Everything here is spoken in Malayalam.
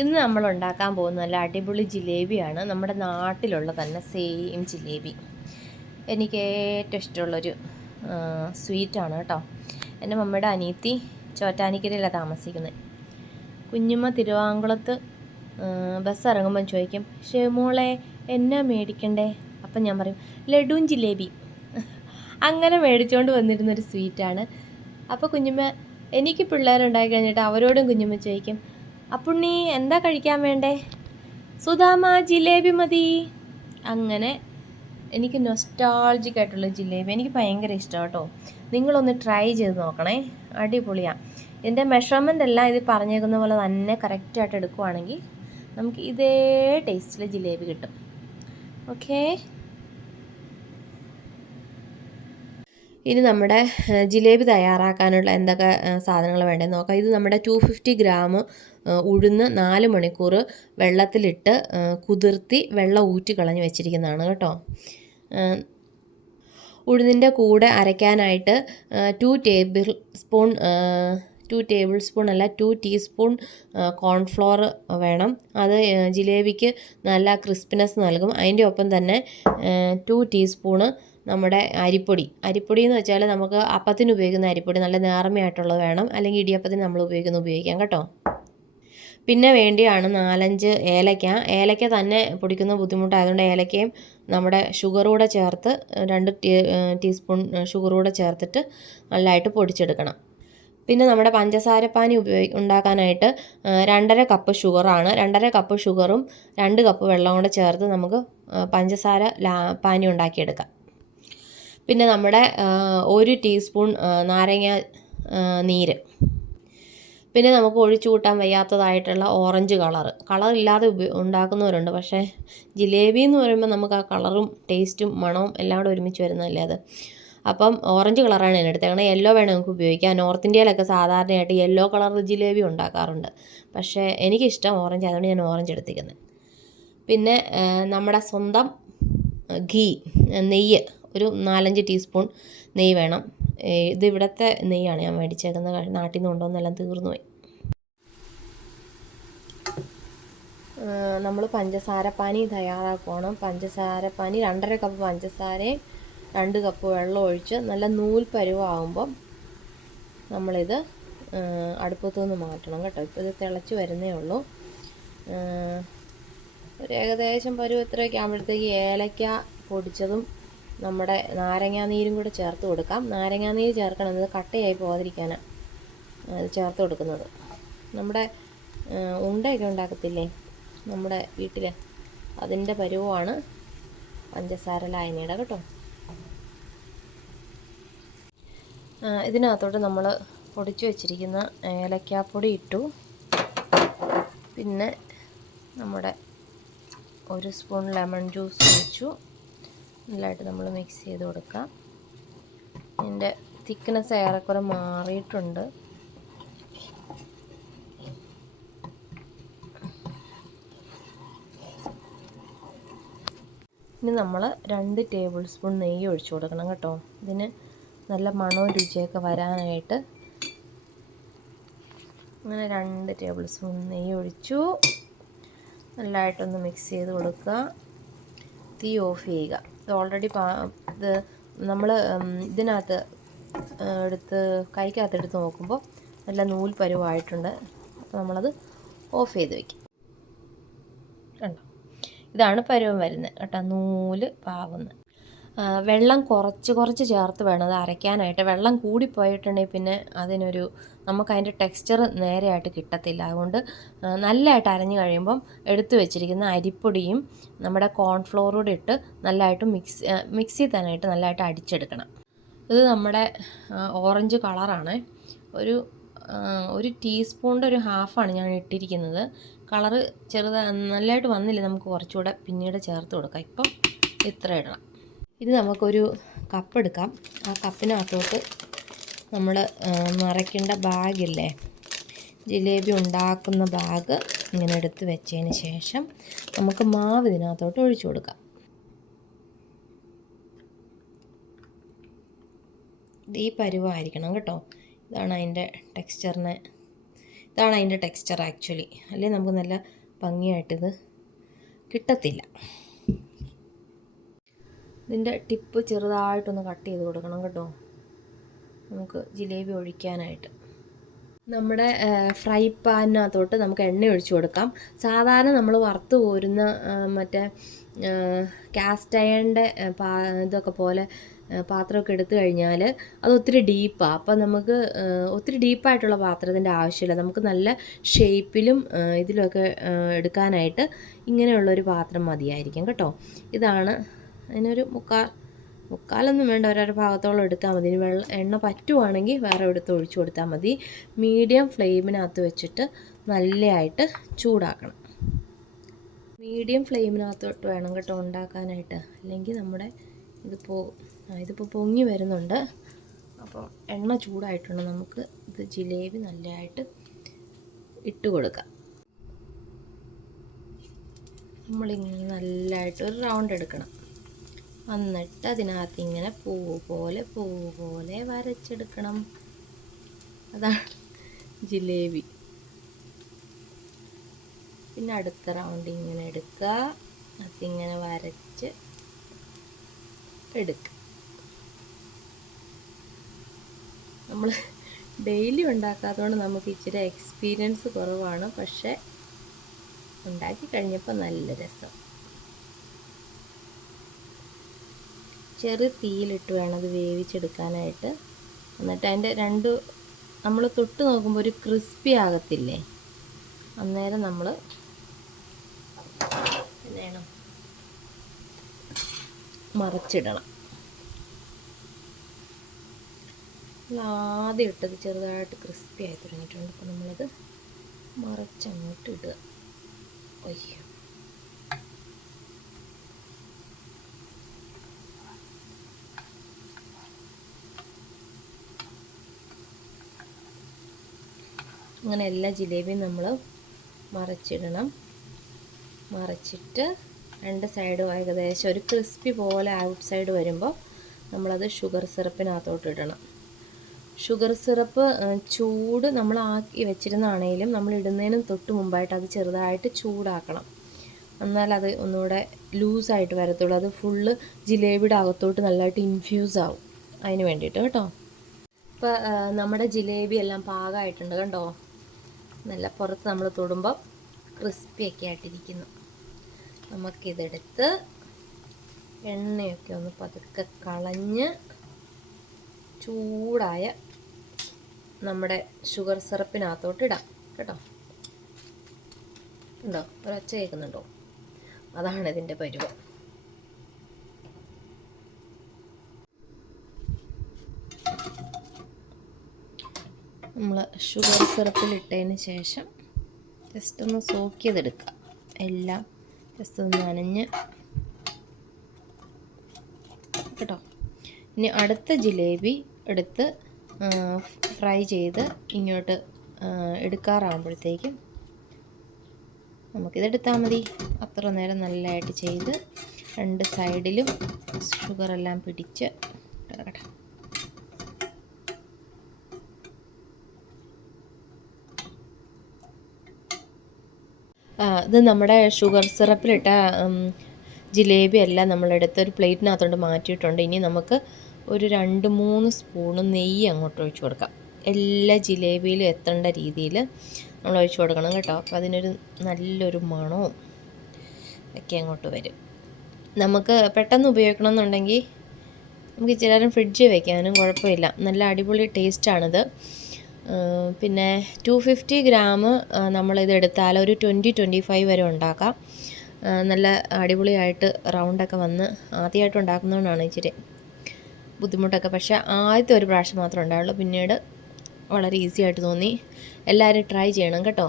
ഇന്ന് നമ്മൾ ഉണ്ടാക്കാൻ പോകുന്ന നല്ല അടിപൊളി ജിലേബിയാണ്. നമ്മുടെ നാട്ടിലുള്ള തന്നെ സെയിം ജിലേബി. എനിക്ക് ഏറ്റവും ഇഷ്ടമുള്ളൊരു സ്വീറ്റാണ് കേട്ടോ. എൻ്റെ മമ്മയുടെ അനിയത്തി ചോറ്റാനിക്കരയിലാണ് താമസിക്കുന്നത്. കുഞ്ഞുമ്മ തിരുവാങ്കുളത്ത് ബസ് ഇറങ്ങുമ്പം ചോദിക്കും, ഷെമോളെ എന്നാ മേടിക്കണ്ടേ? അപ്പം ഞാൻ പറയും ലഡുവും ജിലേബി. അങ്ങനെ മേടിച്ചുകൊണ്ട് വന്നിരുന്നൊരു സ്വീറ്റാണ്. അപ്പോൾ കുഞ്ഞുമ്മ എനിക്ക് പിള്ളേരുണ്ടായി കഴിഞ്ഞിട്ട് അവരോടും കുഞ്ഞുമ്മ ചോദിക്കും, അപ്പുണ്ണി എന്താ കഴിക്കാൻ വേണ്ടേ? സുധാമ ജിലേബി മതി. അങ്ങനെ എനിക്ക് നൊസ്റ്റാൾജിക് ആയിട്ടുള്ള ജിലേബി എനിക്ക് ഭയങ്കര ഇഷ്ടമാണ് കേട്ടോ. നിങ്ങളൊന്ന് ട്രൈ ചെയ്ത് നോക്കണേ, അടിപൊളിയാണ്. ഇതിൻ്റെ മെഷർമെൻ്റ് എല്ലാം ഇത് പറഞ്ഞേക്കുന്ന പോലെ തന്നെ കറക്റ്റായിട്ട് എടുക്കുവാണെങ്കിൽ നമുക്ക് ഇതേ ടേസ്റ്റിൽ ജിലേബി കിട്ടും. ഓക്കേ, ഇനി നമ്മുടെ ജിലേബി തയ്യാറാക്കാനുള്ള എന്തൊക്കെ സാധനങ്ങൾ വേണ്ടതെന്ന് നോക്കാം. ഇത് നമ്മുടെ 250 ഗ്രാം ഉഴുന്ന് 4 മണിക്കൂർ വെള്ളത്തിലിട്ട് കുതിർത്തി വെള്ളം ഊറ്റി കളഞ്ഞ് വെച്ചിരിക്കുന്നതാണ് കേട്ടോ. ഉഴുന്നിൻ്റെ കൂടെ അരയ്ക്കാനായിട്ട് 2 ടീസ്പൂൺ കോൺഫ്ലോർ വേണം. അത് ജിലേബിക്ക് നല്ല ക്രിസ്പിനെസ് നൽകും. അതിൻ്റെ ഒപ്പം തന്നെ 2 ടീസ്പൂണ് നമ്മുടെ അരിപ്പൊടി എന്ന് വെച്ചാൽ നമുക്ക് അപ്പത്തിന് ഉപയോഗിക്കുന്ന അരിപ്പൊടി നല്ല നേർമയായിട്ടുള്ളത് വേണം, അല്ലെങ്കിൽ ഇടിയപ്പത്തിന് നമ്മൾ ഉപയോഗിക്കാം കേട്ടോ. പിന്നെ വേണ്ടിയാണ് 4-5 ഏലക്ക തന്നെ പൊടിക്കുന്ന ബുദ്ധിമുട്ടായതുകൊണ്ട് ഏലക്കയും നമ്മുടെ ഷുഗറൂടെ ചേർത്ത് 2 ടീസ്പൂൺ ഷുഗറൂടെ ചേർത്തിട്ട് നല്ലതായിട്ട് പൊടിച്ചെടുക്കണം. പിന്നെ നമ്മുടെ പഞ്ചസാരപ്പാനി ഉണ്ടാക്കാനായിട്ട് 2.5 കപ്പ് ഷുഗറാണ്. 2.5 കപ്പ് ഷുഗറും 2 കപ്പ് വെള്ളം കൂടെ ചേർത്ത് നമുക്ക് പഞ്ചസാര പാനി ഉണ്ടാക്കിയെടുക്കാം. പിന്നെ നമ്മുടെ 1 ടീസ്പൂൺ നാരങ്ങ നീര്. പിന്നെ നമുക്ക് ഒഴിച്ചു കൂട്ടാൻ വയ്യാത്തതായിട്ടുള്ള ഓറഞ്ച് കളറില്ലാതെ ഉണ്ടാക്കുന്നവരുണ്ട്. പക്ഷേ ജിലേബി എന്ന് പറയുമ്പോൾ നമുക്ക് ആ കളറും ടേസ്റ്റും മണവും എല്ലാം കൂടെ ഒരുമിച്ച് വരുന്നതല്ലേ അത്. അപ്പം ഓറഞ്ച് കളറാണ് ഞാൻ എടുത്തേക്കുന്നത്. യെല്ലോ വേണം നമുക്ക് ഉപയോഗിക്കാം. നോർത്ത് ഇന്ത്യയിലൊക്കെ സാധാരണയായിട്ട് യെല്ലോ കളർ ജിലേബി ഉണ്ടാക്കാറുണ്ട്. പക്ഷേ എനിക്കിഷ്ടം ഓറഞ്ച് ആയതുകൊണ്ട് ഞാൻ ഓറഞ്ച് എടുത്തിരിക്കുന്നത്. പിന്നെ നമ്മുടെ സ്വന്തം നെയ്യ് ഒരു 4-5 ടീസ്പൂൺ നെയ്യ് വേണം. ഇത് ഇവിടുത്തെ നെയ്യാണ് ഞാൻ മേടിച്ചേക്കുന്നത്, നാട്ടിൽ നിന്ന് കൊണ്ടുവന്നെല്ലാം തീർന്നു പോയി. നമ്മൾ പഞ്ചസാരപ്പാനി തയ്യാറാക്കണം. പഞ്ചസാരപ്പാനി 2.5 കപ്പ് പഞ്ചസാരയും 2 കപ്പ് വെള്ളം ഒഴിച്ച് നല്ല നൂൽ പരുവാകുമ്പം നമ്മളിത് അടുപ്പത്തു നിന്ന് മാറ്റണം കേട്ടോ. ഇപ്പോൾ ഇത് തിളച്ച് വരുന്നേ ഉള്ളൂ. ഒരു ഏകദേശം പരുവം ഇത്രയൊക്കെ ആകുമ്പോഴത്തേക്ക് ഏലക്ക പൊടിച്ചതും നമ്മുടെ നാരങ്ങാനീരും കൂടെ ചേർത്ത് കൊടുക്കാം. നാരങ്ങാനീര് ചേർക്കണം, ഇത് കട്ടയായി പോകാതിരിക്കാനാണ് അത് ചേർത്ത് കൊടുക്കുന്നത്. നമ്മുടെ ഉണ്ടയൊക്കെ ഉണ്ടാക്കത്തില്ലേ നമ്മുടെ വീട്ടിൽ, അതിൻ്റെ പരുവമാണ് പഞ്ചസാര ലായനിയുടെ കേട്ടോ. ഇതിനകത്തോട്ട് നമ്മൾ പൊടിച്ചു വെച്ചിരിക്കുന്ന ഏലക്കാപ്പൊടി ഇട്ടു. പിന്നെ നമ്മുടെ 1 സ്പൂൺ ലെമൺ ജ്യൂസ് ഒഴിച്ചു. നല്ലതായിട്ട് നമ്മൾ മിക്സ് ചെയ്ത് കൊടുക്കാം. ഇതിൻ്റെ തിക്നെസ് ഏറെക്കുറെ മാറിയിട്ടുണ്ട്. ഇനി നമ്മൾ 2 ടേബിൾ സ്പൂൺ നെയ്യ് ഒഴിച്ചു കൊടുക്കണം കേട്ടോ. ഇതിന് നല്ല മണവും രുചിയൊക്കെ വരാനായിട്ട് അങ്ങനെ 2 ടേബിൾ സ്പൂൺ നെയ്യ് ഒഴിച്ചു. നല്ലതായിട്ടൊന്ന് മിക്സ് ചെയ്ത് കൊടുക്കുക. തീ ഓഫ് ചെയ്യുക. ഇത് ഓൾറെഡി ഇത് നമ്മൾ ഇതിനകത്ത് കൈക്കകത്തെടുത്ത് നോക്കുമ്പോൾ നല്ല നൂൽ പരുവായിട്ടുണ്ട്. അപ്പോൾ നമ്മളത് ഓഫ് ചെയ്ത് വയ്ക്കും. കണ്ടോ, ഇതാണ് പരുവം വരുന്നത് കേട്ടോ, നൂല് പാവുന്നത്. വെള്ളം കുറച്ച് ചേർത്ത് വേണം അത് അരയ്ക്കാനായിട്ട്. വെള്ളം കൂടിപ്പോയിട്ടുണ്ടെങ്കിൽ പിന്നെ നമുക്കതിൻ്റെ ടെക്സ്ചർ നേരെയായിട്ട് കിട്ടത്തില്ല. അതുകൊണ്ട് നല്ലതായിട്ട് അരഞ്ഞു കഴിയുമ്പം എടുത്തു വെച്ചിരിക്കുന്ന അരിപ്പൊടിയും നമ്മുടെ കോൺഫ്ലോറൂടെ ഇട്ട് നല്ലതായിട്ട് മിക്സി തന്നെയായിട്ട് നല്ലതായിട്ട് അടിച്ചെടുക്കണം. ഇത് നമ്മുടെ ഓറഞ്ച് കളറാണ്. ഒരു ടീസ്പൂണിൻ്റെ ഒരു ഹാഫാണ് ഞാൻ ഇട്ടിരിക്കുന്നത്. കളറ് നല്ലതായിട്ട് വന്നില്ല, നമുക്ക് കുറച്ചുകൂടെ പിന്നീട് ചേർത്ത് കൊടുക്കാം. ഇപ്പം ഇത്ര ഇടണം. ഇത് നമുക്കൊരു കപ്പ് എടുക്കാം. ആ കപ്പിനകത്തോട്ട് നമ്മൾ നിറയ്ക്കേണ്ട ബാഗില്ലേ, ജിലേബി ഉണ്ടാക്കുന്ന ബാഗ് ഇങ്ങനെ എടുത്ത് വെച്ചതിന് ശേഷം നമുക്ക് മാവ് ഇതിനകത്തോട്ട് ഒഴിച്ചു കൊടുക്കാം. ഈ പരുവമായിരിക്കണം കേട്ടോ. ഇതാണ് അതിൻ്റെ ടെക്സ്ചറിനെ ഇതാണ് അതിൻ്റെ ടെക്സ്ചർ ആക്ച്വലി. അല്ലെങ്കിൽ നമുക്ക് നല്ല ഭംഗിയായിട്ടിത് കിട്ടത്തില്ല. ഇതിൻ്റെ ടിപ്പ് ചെറുതായിട്ടൊന്ന് കട്ട് ചെയ്ത് കൊടുക്കണം കേട്ടോ, നമുക്ക് ജിലേബി ഒഴിക്കാനായിട്ട്. നമ്മുടെ ഫ്രൈ പാനിനകത്തോട്ട് നമുക്ക് എണ്ണ ഒഴിച്ചു കൊടുക്കാം. സാധാരണ നമ്മൾ വറുത്ത് കോരുന്ന മറ്റേ കാസ്റ്റ് അയണിൻ്റെ ഇതൊക്കെ പോലെ പാത്രമൊക്കെ എടുത്തു കഴിഞ്ഞാൽ അത് ഒത്തിരി ഡീപ്പാണ്. അപ്പം നമുക്ക് ഒത്തിരി ഡീപ്പായിട്ടുള്ള പാത്രത്തിൻ്റെ ആവശ്യമില്ല. നമുക്ക് നല്ല ഷേപ്പിലും ഇതിലൊക്കെ എടുക്കാനായിട്ട് ഇങ്ങനെയുള്ളൊരു പാത്രം മതിയായിരിക്കും കേട്ടോ. ഇതാണ് അതിനൊരു മുക്കാലൊന്നും വേണ്ട, ഓരോരോ ഭാഗത്തോളം എടുത്താൽ മതി. ഇനി എണ്ണ പറ്റുവാണെങ്കിൽ വേറെ എടുത്ത് ഒഴിച്ചു കൊടുത്താൽ മതി. മീഡിയം ഫ്ലെയിമിനകത്ത് വെച്ചിട്ട് നല്ലതായിട്ട് ചൂടാക്കണം. മീഡിയം ഫ്ലെയിമിനകത്തോട്ട് വേണം കേട്ടോ ഉണ്ടാക്കാനായിട്ട്, അല്ലെങ്കിൽ നമ്മുടെ ഇതിപ്പോൾ പൊങ്ങി വരുന്നുണ്ട്. അപ്പോൾ എണ്ണ ചൂടായിട്ടുണ്ട്, നമുക്ക് ഇത് ജിലേബി നല്ലതായിട്ട് ഇട്ട് കൊടുക്കാം. നമ്മളിങ്ങനെ നല്ലതായിട്ട് ഒരു റൗണ്ട് എടുക്കണം. എന്നിട്ട് അതിനകത്ത് ഇങ്ങനെ പൂവ് പോലെ വരച്ചെടുക്കണം. അതാണ് ജിലേബി. പിന്നെ അടുത്ത റൗണ്ട് ഇങ്ങനെ എടുക്കുക, അതിങ്ങനെ വരച്ച് എടുക്കുക. നമ്മൾ ഡെയിലി ഉണ്ടാക്കാത്തതുകൊണ്ട് നമുക്ക് ഇച്ചിരി എക്സ്പീരിയൻസ് കുറവാണ്, പക്ഷേ ഉണ്ടാക്കി കഴിഞ്ഞപ്പോൾ നല്ല രസം. ചെറു തീയിലിട്ട് വേണം അത് വേവിച്ചെടുക്കാനായിട്ട്. എന്നിട്ട് അതിൻ്റെ നമ്മൾ തൊട്ട് നോക്കുമ്പോൾ ഒരു ക്രിസ്പി ആകത്തില്ലേ, അന്നേരം നമ്മൾ വേണം മറച്ചിടണം. ആദ്യം ഇട്ടത് ചെറുതായിട്ട് ക്രിസ്പി ആയി തുടങ്ങിയിട്ടുണ്ട്. അപ്പോൾ നമ്മളത് മറച്ചങ്ങോട്ട് ഇടുക. അയ്യോ, അങ്ങനെ എല്ലാ ജിലേബിയും നമ്മൾ മറച്ചിടണം. മറച്ചിട്ട് രണ്ട് സൈഡും ഏകദേശം ഒരു ക്രിസ്പി പോലെ ഔട്ട് സൈഡ് വരുമ്പോൾ നമ്മളത് ഷുഗർ സിറപ്പിനകത്തോട്ട് ഇടണം. ഷുഗർ സിറപ്പ് ചൂട് നമ്മൾ ആക്കി വെച്ചിരുന്നാണേലും നമ്മൾ ഇടുന്നതിനും തൊട്ട് മുമ്പായിട്ട് അത് ചെറുതായിട്ട് ചൂടാക്കണം. എന്നാൽ അത് ഒന്നുകൂടെ ലൂസായിട്ട് വരത്തുള്ളൂ. അത് ഫുള്ള് ജിലേബിയുടെ അകത്തോട്ട് നല്ലതായിട്ട് ഇൻഫ്യൂസ് ആവും, അതിന് വേണ്ടിയിട്ട് കേട്ടോ. ഇപ്പോൾ നമ്മുടെ ജിലേബി എല്ലാം പാകമായിട്ടുണ്ട് കണ്ടോ. നല്ല പുറത്ത് നമ്മൾ തൊടുമ്പോൾ ക്രിസ്പിയൊക്കെ ആയിട്ടിരിക്കുന്നു. നമുക്കിതെടുത്ത് എണ്ണയൊക്കെ ഒന്ന് പതുക്കെ കളഞ്ഞ് ചൂടായ നമ്മുടെ ഷുഗർ സിറപ്പിനകത്തോട്ട് ഇടാം കേട്ടോ. ഉണ്ടോ, ഒരൊച്ച കേൾക്കുന്നുണ്ടോ? അതാണ് ഇതിൻ്റെ പരുവം. നമ്മൾ ഷുഗർ സിറപ്പിലിട്ടതിന് ശേഷം ജസ്റ്റ് ഒന്ന് സോക്ക് ചെയ്തെടുക്കുക. എല്ലാം ജസ്റ്റ് ഒന്ന് നനഞ്ഞ് കേട്ടോ. ഇനി അടുത്ത ജിലേബി എടുത്ത് ഫ്രൈ ചെയ്ത് ഇങ്ങോട്ട് എടുക്കാറാകുമ്പോഴത്തേക്കും നമുക്കിതെടുത്താൽ മതി. അത്ര നേരം നല്ലതായിട്ട് ചെയ്ത് രണ്ട് സൈഡിലും ഷുഗറെല്ലാം പിടിച്ച് കിടക്കട്ടെ. ഇത് നമ്മുടെ ഷുഗർ സിറപ്പിലിട്ട ജിലേബി എല്ലാം നമ്മളെടുത്ത് ഒരു പ്ലേറ്റിനകത്തോണ്ട് മാറ്റിയിട്ടുണ്ട്. ഇനി നമുക്ക് ഒരു 2-3 സ്പൂണ് നെയ്യ് അങ്ങോട്ട് ഒഴിച്ചു കൊടുക്കാം. എല്ലാ ജിലേബിയിലും എത്തേണ്ട രീതിയിൽ നമ്മൾ ഒഴിച്ചു കൊടുക്കണം കേട്ടോ. അപ്പോൾ അതിനൊരു നല്ലൊരു മണവും ഒക്കെ അങ്ങോട്ട് വരും. നമുക്ക് പെട്ടെന്ന് ഉപയോഗിക്കണമെന്നുണ്ടെങ്കിൽ നമുക്ക് ഇച്ചിരി നേരം ഫ്രിഡ്ജിൽ വയ്ക്കാനും കുഴപ്പമില്ല, നല്ല അടിപൊളി ടേസ്റ്റാണിത്. പിന്നെ 250 ഗ്രാം നമ്മളിതെടുത്താൽ ഒരു 20-25 വരെ ഉണ്ടാക്കാം. നല്ല അടിപൊളിയായിട്ട് റൗണ്ടൊക്കെ വന്ന് ആദ്യമായിട്ട് ഉണ്ടാക്കുന്നതുകൊണ്ടാണ് ഇച്ചിരി ബുദ്ധിമുട്ടൊക്കെ. പക്ഷേ ആദ്യത്തെ ഒരു പ്രാവശ്യം മാത്രമേ ഉണ്ടാവുള്ളൂ, പിന്നീട് വളരെ ഈസി ആയിട്ട് തോന്നി. എല്ലാവരും ട്രൈ ചെയ്യണം കേട്ടോ.